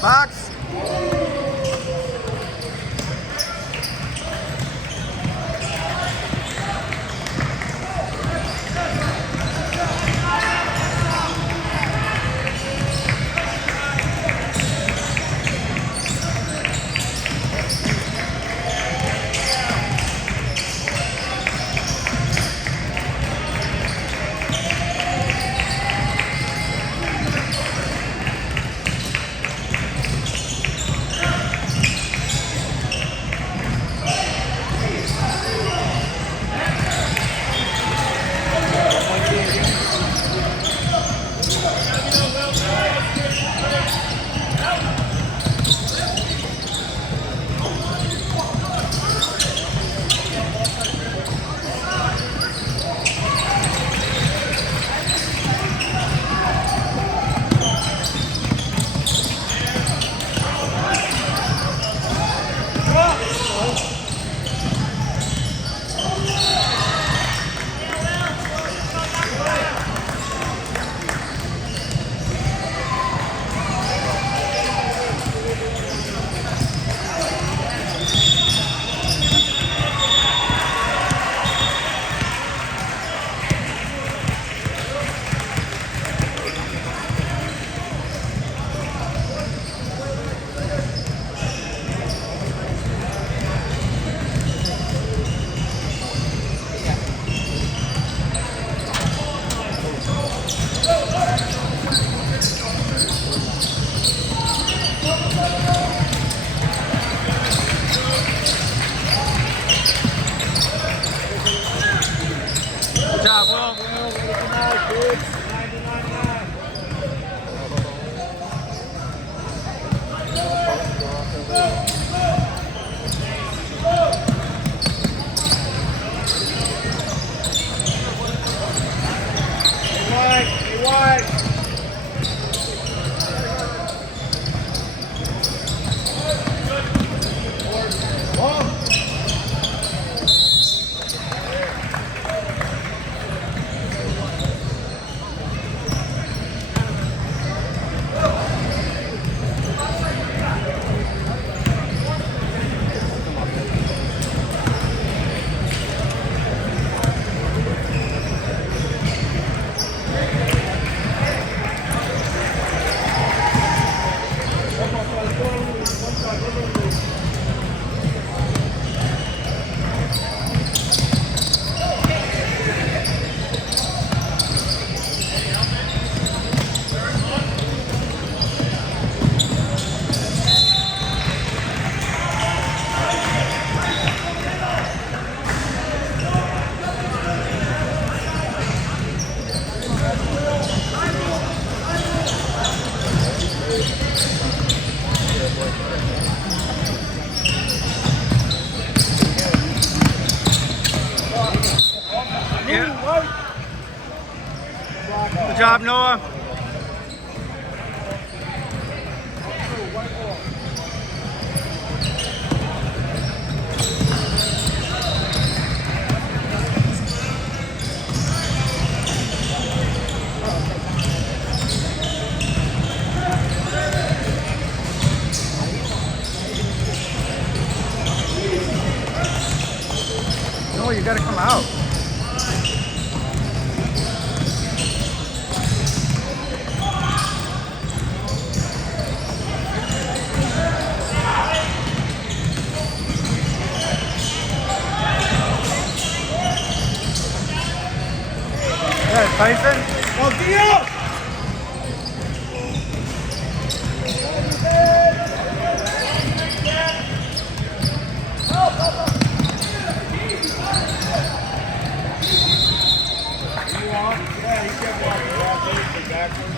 Box. Good job, Will. Good job, Noah. No, you gotta come out. Tyson. Oh, Dio! Yeah, he kept walking backwards.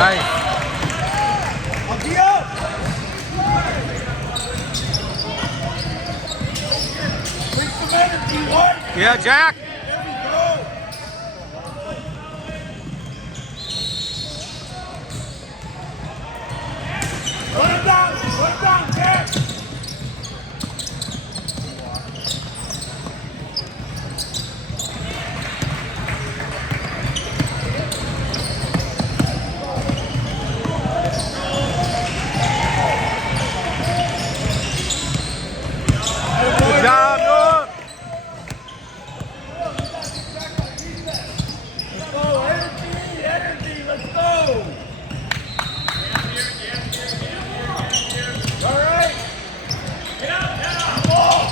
Nice. Oh, Dio! Bring some energy, what? Yeah, Jack. There we go. Run it down, Jack. Good job, Noah. Let's go, energy, let's go. All right. Ball.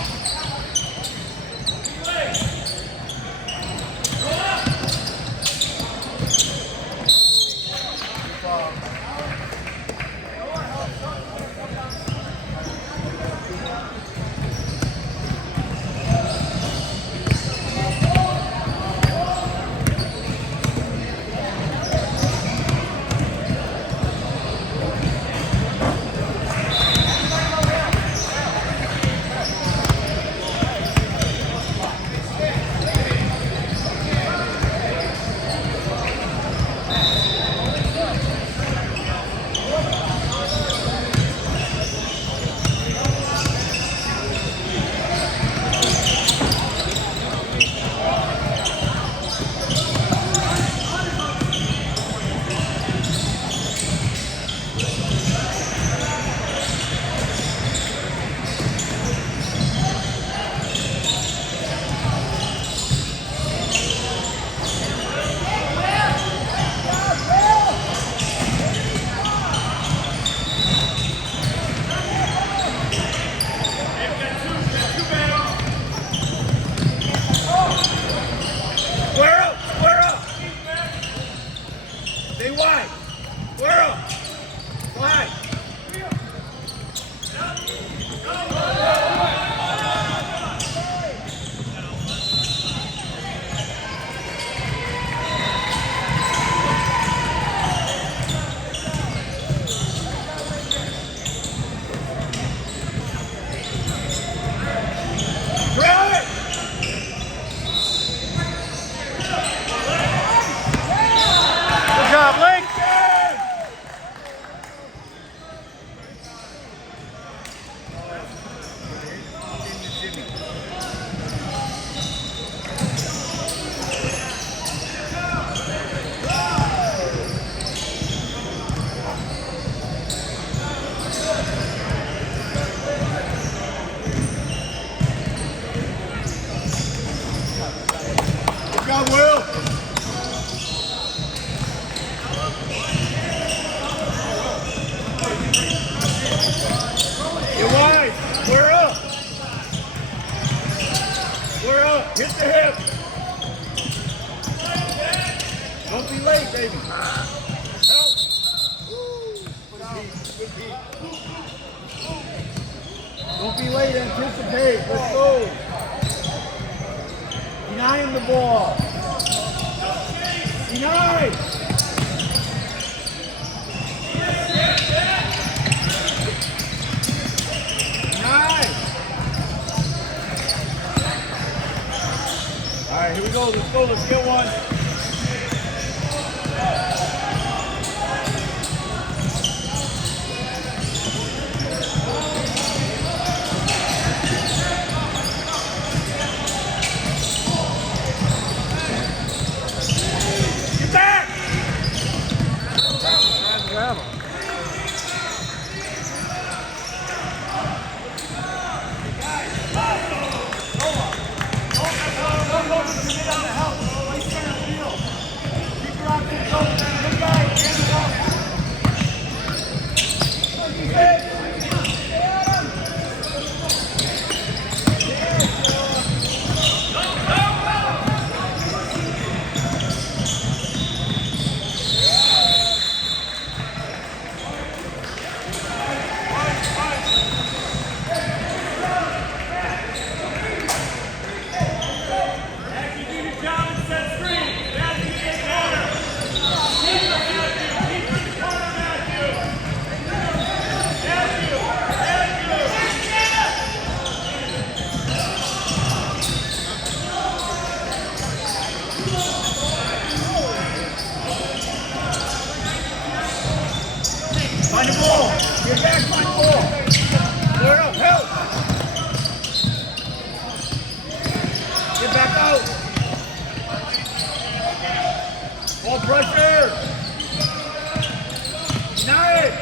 Square up. Stay wide. Square up. Wide. Grab it. Good job, Blake. Good job, Will. Get wide. Square up. Square up. Hit the hip. Don't be late, baby. Help. Good beat. Don't be late. Anticipate. Let's go. Deny him the ball. Deny. Deny. All right, here we go. Let's go. Let's get one. Get back. Grab him. Find the ball. Get back, find the ball. Clear it up, help. Get back out. Ball pressure. Deny it.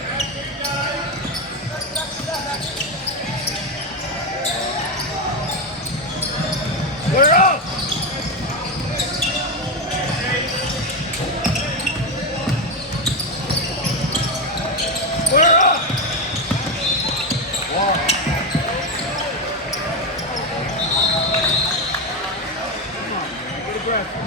Clear up. Clear up. Wall. Come on, man. Get aggressive.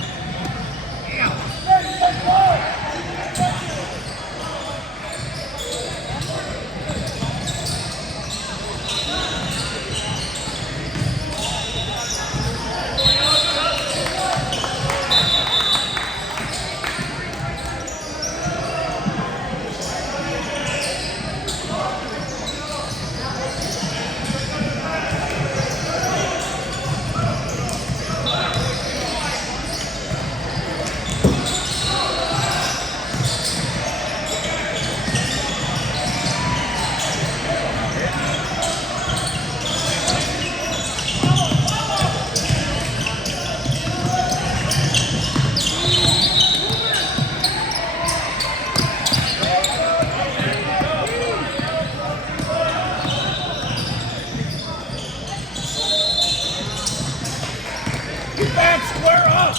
Get back, square up.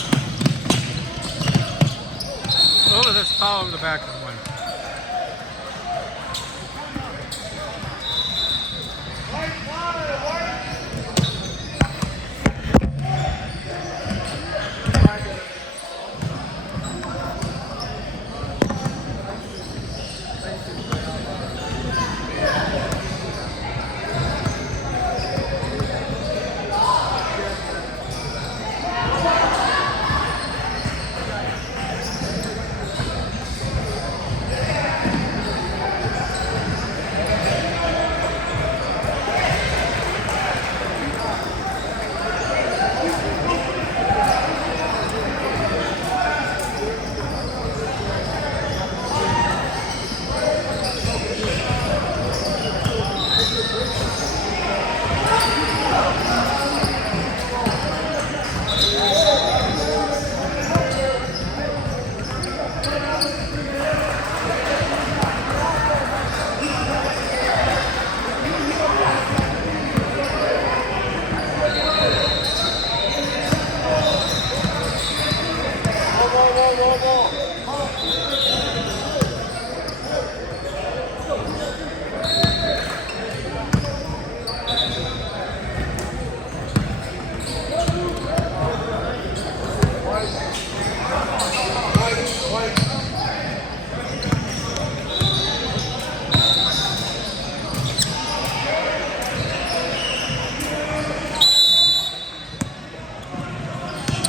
Oh, that's foul in the back of the one.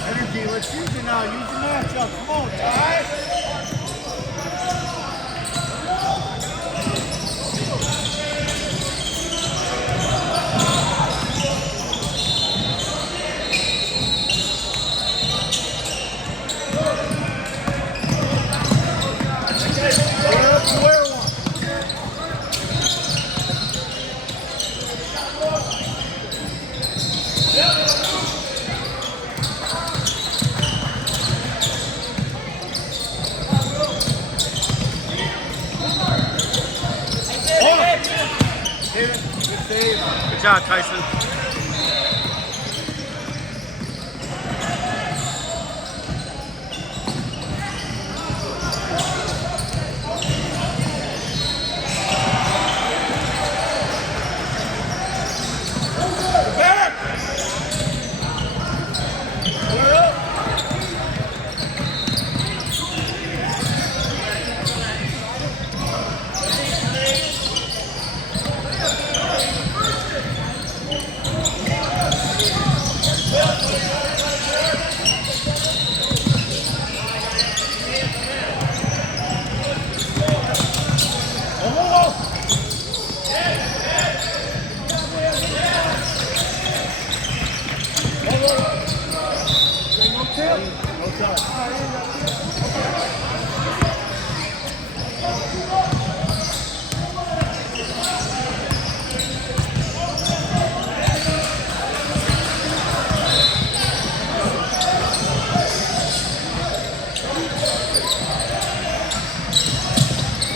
Energy, let's use it now. Use the matchup. Come on, Ty. Square one. Good save. Good job, Tyson.